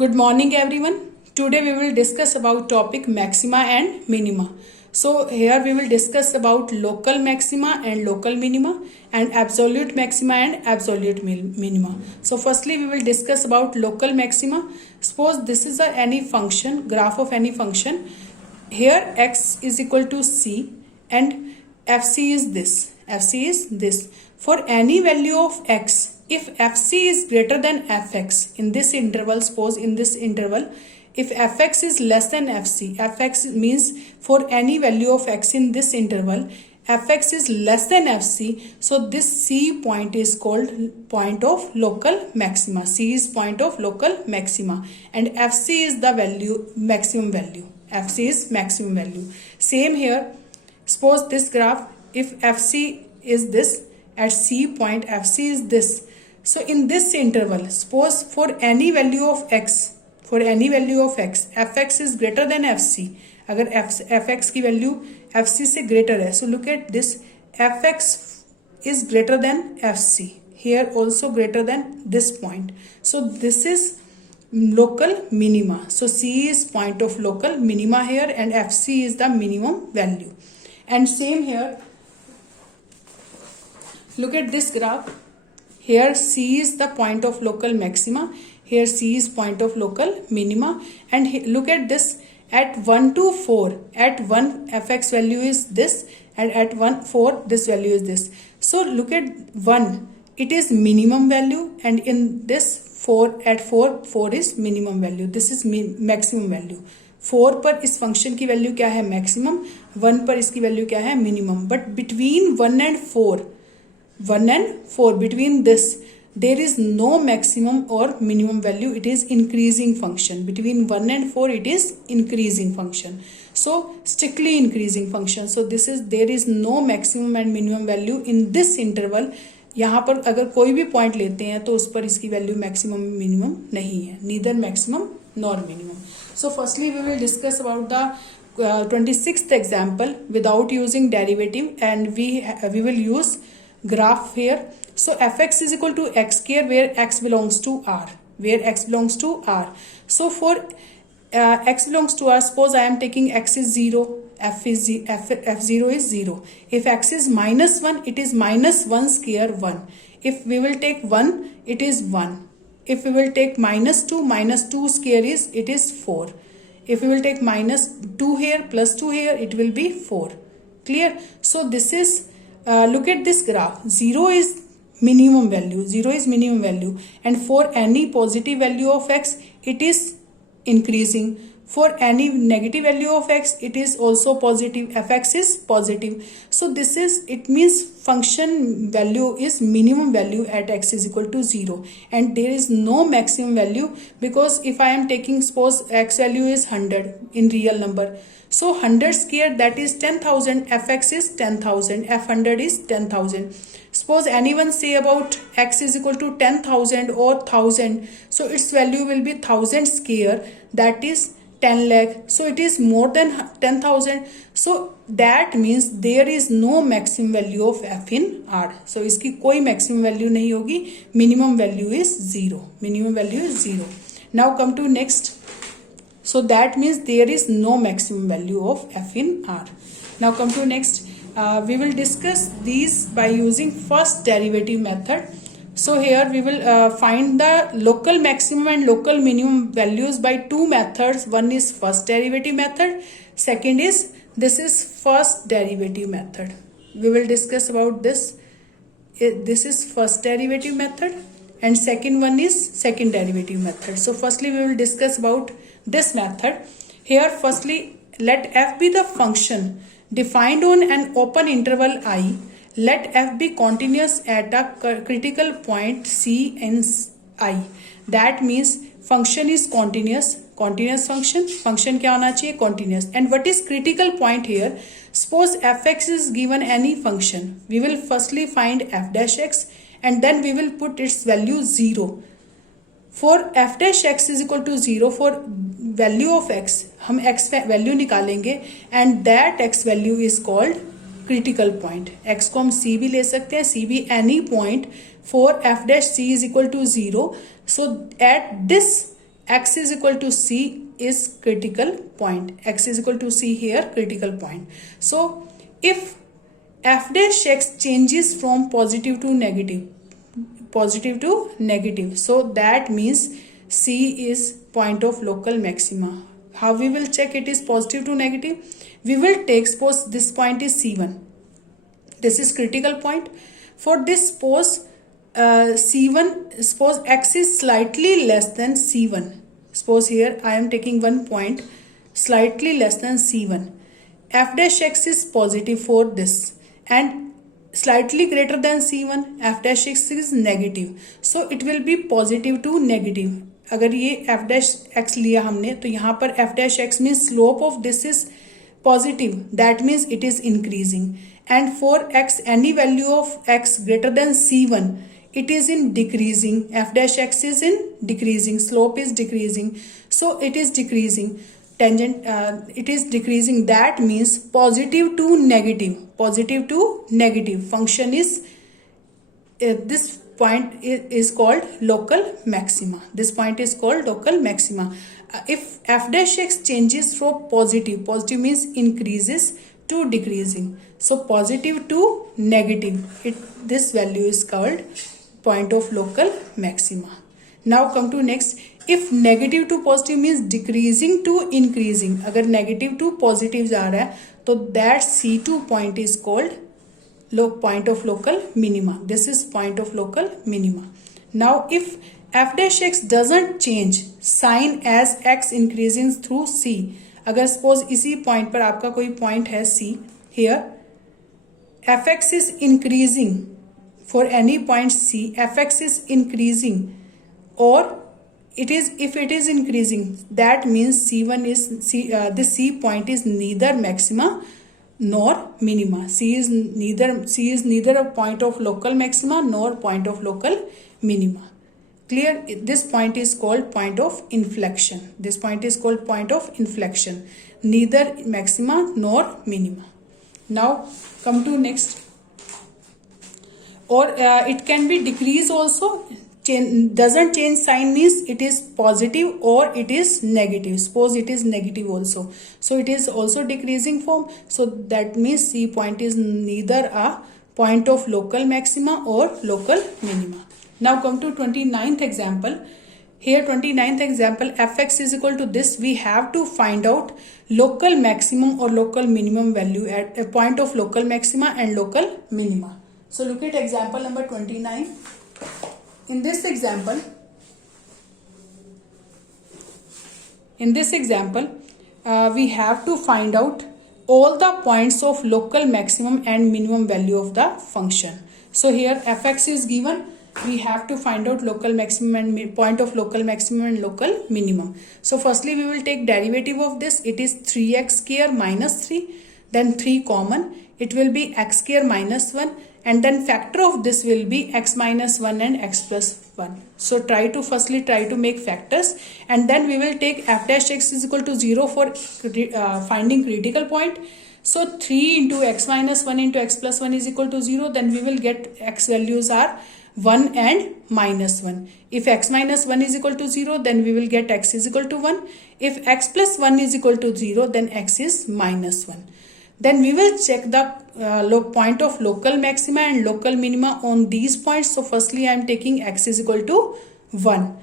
Good morning everyone. Today we will discuss about topic maxima and minima. So here we will discuss about local maxima and local minima and absolute maxima and absolute minima. So firstly we will discuss about local maxima. Suppose this is any function, graph of any function. Here x is equal to c and fc is this. fc is this. For any value of x, if fc is greater than fx in this interval, suppose in this interval, if fx is less than fc, fx means for any value of x in this interval, fx is less than fc, so this c point is called point of local maxima. C is point of local maxima and fc is the value, maximum value. fc is maximum value. Same here, suppose this graph, if fc is this, at c point fc is this. So in this interval, suppose for any value of x, fx is greater than fc. अगर fx की value fc से greater है, so look at this, fx is greater than fc. Here also greater than this point. So this is local minima. So c is point of local minima here and fc is the minimum value. And same here, look at this graph. Here c is the point of local maxima, here c is point of local minima, and look at this, at 1 to 4, at 1 fx value is this and at 1 4 this value is this. So look at 1, it is minimum value, and in this 4, at 4 is minimum value, this is maximum value. 4 पर इस function की value क्या है, maximum. 1 पर इसकी value क्या है, minimum. But between 1 and 4, between this there is no maximum or minimum value, it is increasing function. Between 1 and 4 it is increasing function, so strictly increasing function. So this is, there is no maximum and minimum value in this interval. यहाँ पर अगर कोई भी point लेते हैं तो उस पर इसकी वैल्यू मैक्सिमम मिनिमम नहीं है, neither maximum nor minimum. So firstly we will discuss about the 26th example without using derivative, and we will use graph here. So fx is equal to x square where x belongs to r, so for x belongs to r, suppose I am taking x is 0, f0 is 0. If x is minus 1, it is minus 1 square 1. If we will take 1, it is 1. If we will take minus 2 square is, it is 4. If we will take minus 2 here plus 2 here, it will be 4. Clear? So this is, look at this graph, 0 is minimum value, and for any positive value of x it is increasing, for any negative value of x it is also positive, fx is positive. So this is, it means function value is minimum value at x is equal to 0, and there is no maximum value, because if I am taking, suppose x value is 100 in real number, so 100 square, that is 10,000, fx is 10,000, f100 is 10,000. Suppose anyone say about x is equal to 10,000 or 1000, so its value will be 1000 square, that is 10 lakh, so it is more than 10,000. So that means there is no maximum value of f in R. So इसकी कोई maximum value नहीं होगी, minimum value is 0. Now come to next. So that means there is no maximum value of f in R. Now come to next. We will discuss these by using first derivative method. So here we will find the local maximum and local minimum values by two methods. One is first derivative method. Second is, this is first derivative method. We will discuss about this. This is first derivative method and second one is second derivative method. So firstly we will discuss about this method. Here firstly, let f be the function defined on an open interval I. Let f be continuous at a critical point c in I. That means function is continuous function क्या होना चाहिए, continuous. And what is critical point here? Suppose fx is given any function, we will firstly find f dash x and then we will put its value 0. For f dash x is equal to 0, for value of x हम x value निकालेंगे and that x value is called critical point. x को हम c भी ले सकते हैं, c भी any point for f dash c is equal to 0. So at this x is equal to c is critical point. X is equal to c here, critical point. So if f dash x changes from positive to negative, so that means c is point of local maxima. How we will check it is positive to negative? We will take, suppose this point is c1, this is critical point. For this, suppose c1, suppose x is slightly less than c1. Suppose here I am taking one point slightly less than c1. F dash x is positive for this, and slightly greater than c1, f dash x is negative. So it will be positive to negative. अगर ये f dash x लिया हमने, तो यहाँ पर f dash x means slope of this is positive, that means it is increasing. And for x, any value of x greater than c1, it is in decreasing. F dash x is in decreasing, slope is decreasing, so it is decreasing. Tangent, it is decreasing, that means positive to negative function is this point is called local maxima. This point is called local maxima. If f dash x changes from positive means increases, to decreasing, so positive to negative, this value is called point of local maxima. Now come to next. If negative to positive means decreasing to increasing, अगर negative to positive जा रहा है, तो that C2 point is called point of local minima. This is point of local minima. Now if f dash x doesn't change sign as x increasing through C, अगर suppose इसी point पर आपका कोई point है C, here fx is increasing for any point C, fx is increasing, or it is, if it is increasing, that means c1 is this C point is neither maxima nor minima. C is neither a point of local maxima nor point of local minima. Clear? This point is called point of inflection. This point is called point of inflection, neither maxima nor minima. Now come to next. Or it can be decrease also. Doesn't change sign means it is positive or it is negative. Suppose it is negative also, so it is also decreasing form, so that means C point is neither a point of local maxima or local minima. Now come to 29th example. Here 29th example, fx is equal to this. We have to find out local maximum or local minimum value at a point of local maxima and local minima. So look at example number 29. In this example, we have to find out all the points of local maximum and minimum value of the function. So here fx is given. We have to find out local maximum and point of local maximum and local minimum. So firstly we will take derivative of this. It is 3x square minus 3. Then 3 common. It will be x square minus 1. And then factor of this will be x minus 1 and x plus 1. So firstly try to make factors, and then we will take f dash x is equal to 0 for finding critical point. So 3 into x minus 1 into x plus 1 is equal to 0. Then we will get x values are 1 and minus 1. If x minus 1 is equal to 0, then we will get x is equal to 1. If x plus 1 is equal to 0, then x is minus 1. Then we will check the point of local maxima and local minima on these points. So firstly I am taking x is equal to 1.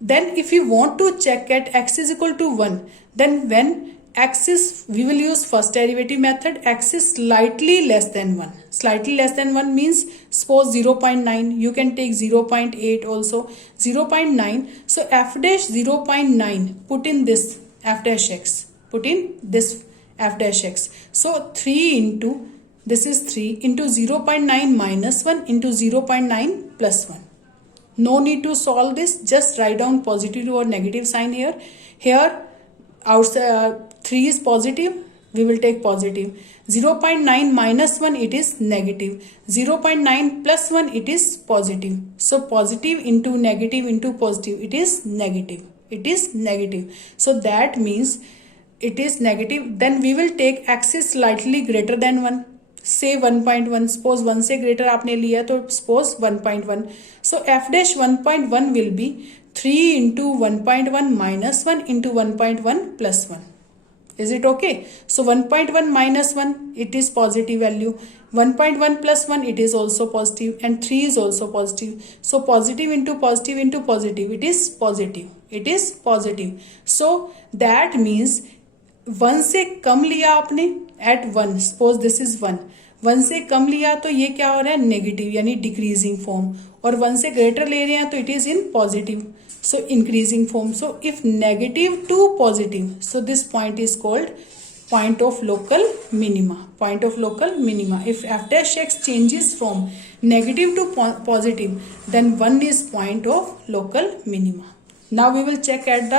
Then if you want to check at x is equal to 1, then when x is, we will use first derivative method, x is slightly less than 1. Slightly less than 1 means suppose 0.9, you can take 0.8 also, 0.9. So f dash 0.9, put in this f dash x, put in this f dash x. So 3 into, this is 3 into 0.9 minus 1 into 0.9 plus 1. No need to solve this, just write down positive or negative sign here. Here outside 3 is positive, we will take positive. 0.9 minus 1, it is negative. 0.9 plus 1, it is positive. So positive into positive, it is negative. It is negative. So that means it is negative. Then we will take x is slightly greater than 1. Say 1.1. Suppose 1 से greater आपने लिया तो suppose 1.1. So f dash 1.1 will be 3 into 1.1 minus 1 into 1.1 plus 1. Is it okay? So 1.1 minus 1, it is positive value. 1.1 plus 1, it is also positive, and 3 is also positive. So positive into positive into positive, it is positive. It is positive. So that means 1 से कम लिया आपने at 1, suppose this is 1. 1 से कम लिया तो ये क्या हो रहा है, नेगेटिव यानी डिक्रीजिंग फॉर्म, और 1 से ग्रेटर ले रहे हैं तो it is in positive, so increasing form. So if negative to positive, so this point is called point of local minima. Point of local minima. If f dash x changes from negative to positive, then 1 is point of local minima. Now we will check at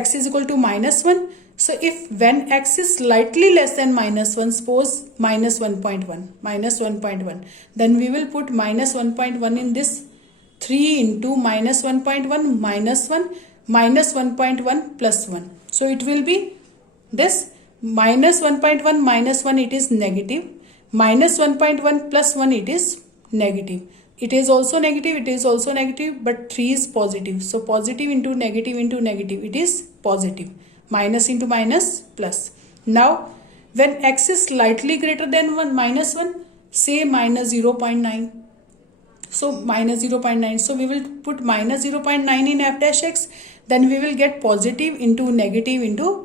x is equal to minus 1. So if when x is slightly less than minus 1, suppose minus 1.1, then we will put minus 1.1 in this. 3 into minus 1.1 minus 1 minus 1.1 plus 1. So it will be this minus 1.1 minus 1, it is negative. Minus 1.1 plus 1, it is negative. It is also negative, but 3 is positive. So positive into negative, it is positive. Minus into minus plus. Now when x is slightly greater than minus 1, say minus 0.9. So minus 0.9. So we will put minus 0.9 in f dash x. Then we will get positive into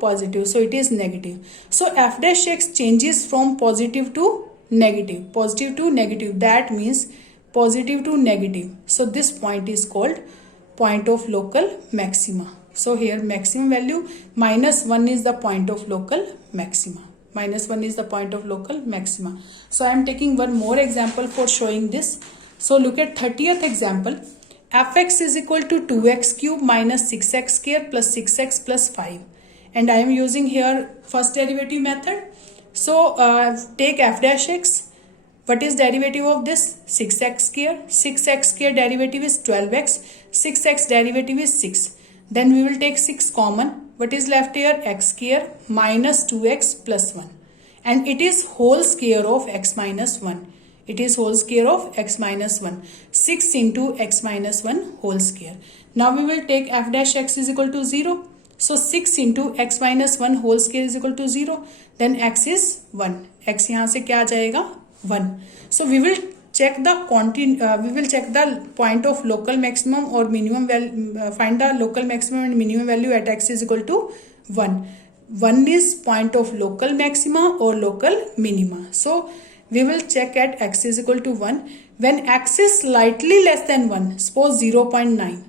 positive. So it is negative. So f dash x changes from positive to negative. That means positive to negative. So this point is called point of local maxima. So here maximum value minus 1 is the point of local maxima. So I am taking one more example for showing this. So look at 30th example. Fx is equal to 2x cube minus 6x square plus 6x plus 5. And I am using here first derivative method. So take f dash x. What is derivative of this? 6x square. 6x square derivative is 12x. 6x derivative is 6. Then we will take 6 common. What is left here? X square minus 2x plus 1. And it is whole square of x minus 1. It is whole square of x minus 1. 6 into x minus 1 whole square. Now we will take f dash x is equal to 0. So 6 into x minus 1 whole square is equal to 0. Then x is 1. X यहाँ से क्या आ जाएगा? 1. So we will check the point of local maximum or minimum value. Find the local maximum and minimum value at x is equal to 1. 1 is point of local maxima or local minima. So we will check at x is equal to 1. When x is slightly less than 1, suppose 0.9.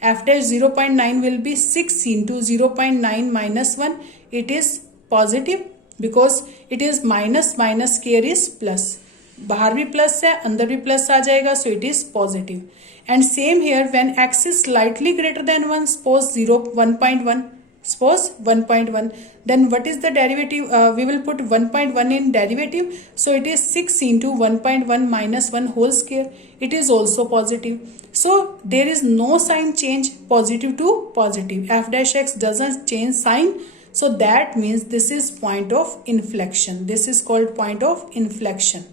F dash 0.9 will be 6 into 0.9 minus 1. It is positive because it is minus square is plus. बाहर भी plus है, अंदर भी plus आ जाएगा, so it is positive. And same here, when x is slightly greater than 1, suppose 1.1, then what is the derivative? We will put 1.1 in derivative, so it is 6 into 1.1 minus 1 whole square. It is also positive. So there is no sign change, positive to positive. F dash x doesn't change sign. So that means this is point of inflection. This is called point of inflection.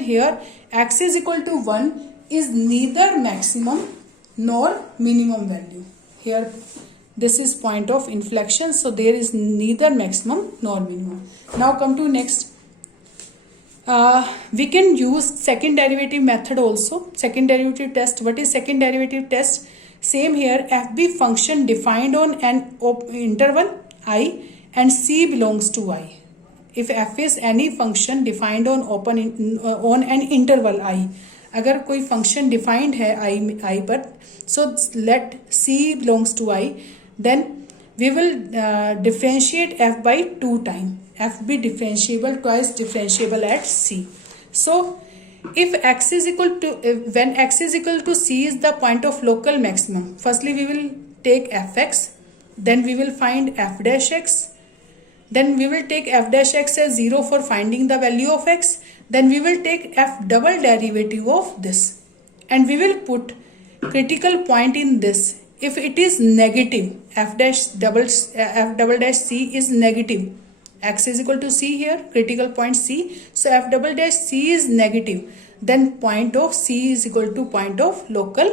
Here x is equal to 1 is neither maximum nor minimum value. Here this is point of inflection, so there is neither maximum nor minimum. Now come to next. We can use second derivative method also. Second derivative test. What is second derivative test? Same here, fb function defined on an interval I and c belongs to I. If f is any function defined on on an interval I, अगर कोई function defined है I पर, so let c belongs to I, then we will differentiate f by 2 time. F be differentiable, twice differentiable at c. So if x is equal to when x is equal to c is the point of local maximum, firstly we will take fx, then we will find f dash x, then we will take f dash x as 0 for finding the value of x, then we will take f double derivative of this and we will put critical point in this. If it is negative, f double dash c is negative, x is equal to c here, critical point c, so f double dash c is negative, then point of c is equal to point of local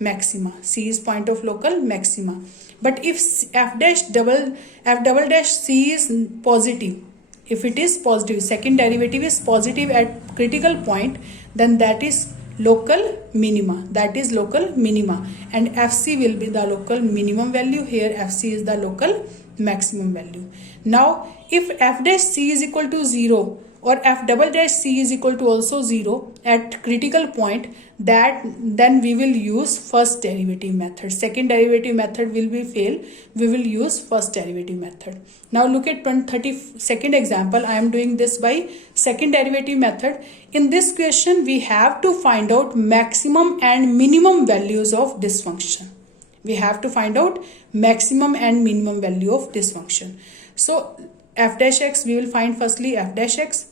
maxima. C is point of local maxima. But if f double dash C is positive, if it is positive, second derivative is positive at critical point, then that is local minima. That is local minima. And Fc will be the local minimum value. Here Fc is the local maximum value. Now if f dash C is equal to 0 or f double dash C is equal to also 0 at critical point, then we will use first derivative method. Second derivative method will be fail. We will use first derivative method. Now look at 32nd example. I am doing this by second derivative method. In this question we have to find out maximum and minimum values of this function. We have to find out maximum and minimum value of this function. So f dash x, we will find firstly f dash x.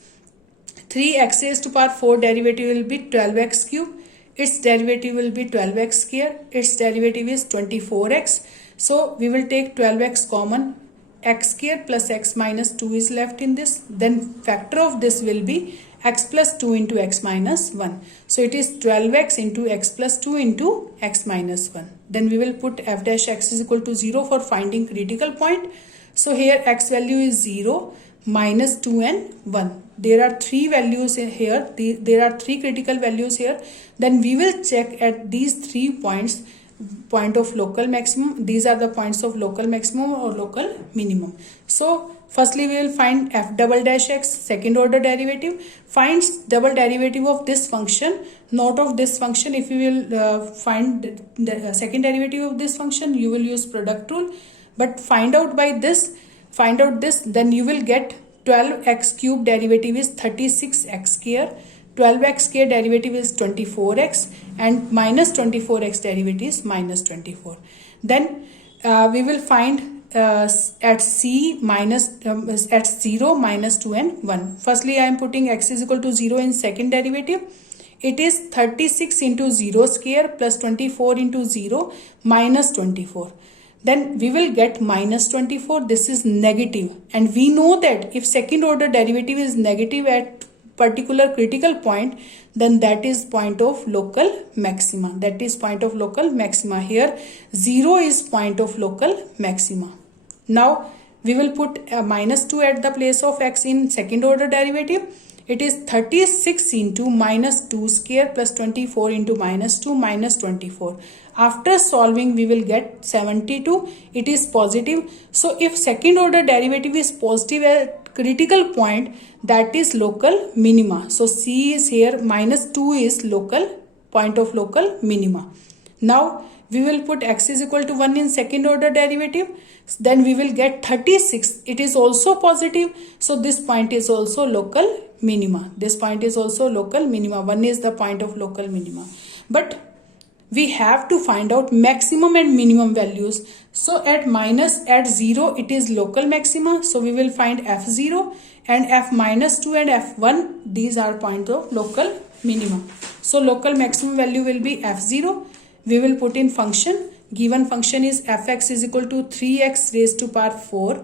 3x raised to power 4 derivative will be 12x cube. Its derivative will be 12x square. Its derivative is 24x. So we will take 12x common. X square plus x minus 2 is left in this. Then factor of this will be x plus 2 into x minus 1. So it is 12x into x plus 2 into x minus 1. Then we will put f dash x is equal to 0 for finding critical point. So here x value is 0, minus 2 and 1. There are three values here. There are three critical values here. Then we will check at these 3 points, point of local maximum. These are the points of local maximum or local minimum. So firstly we will find f double dash x, second order derivative. Find double derivative of this function, not of this function. If you will find the second derivative of this function, you will use product rule. But find out this, then you will get 12x cube derivative is 36x square, 12x square derivative is 24x, and minus 24x derivative is minus 24. Then we will find at C minus at 0, minus 2 and 1. Firstly I am putting x is equal to 0 in second derivative. It is 36 into 0 square plus 24 into 0 minus 24. Then we will get minus 24. This is negative, and we know that if second order derivative is negative at particular critical point, then that is point of local maxima. That is point of local maxima. Here 0 is point of local maxima. Now we will put a minus 2 at the place of x in second order derivative. It is 36 into minus 2 square plus 24 into minus 2 minus 24. After solving we will get 72. It is positive. So if second order derivative is positive at critical point, that is local minima. So C is here, minus 2 is local point of local minima. Now we will put x is equal to 1 in second order derivative. Then we will get 36. It is also positive. So this point is also local minima. This point is also local minima. 1 is the point of local minima. But we have to find out maximum and minimum values. So at 0 it is local maxima. So we will find f0, and f minus 2 and f1. These are points of local minima. So local maximum value will be f0. We will put in function. Given function is fx is equal to 3x raised to power 4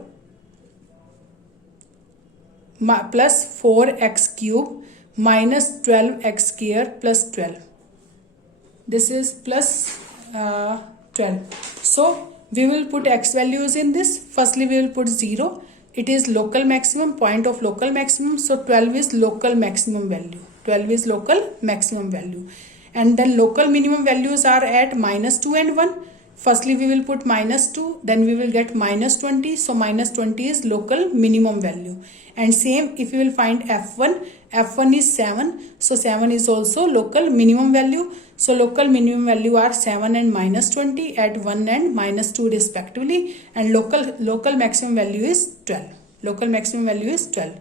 plus 4x cube minus 12x square plus 12. This is plus 12. So we will put x values in this. Firstly we will put 0. It is local maximum, point of local maximum. So 12 is local maximum value. 12 is local maximum value. And then local minimum values are at minus 2 and 1. Firstly we will put minus 2, then we will get minus 20. So minus 20 is local minimum value. And same if you will find f1, f1 is 7. So 7 is also local minimum value. So local minimum value are 7 and minus 20 at 1 and minus 2 respectively. And local maximum value is 12. Local maximum value is 12.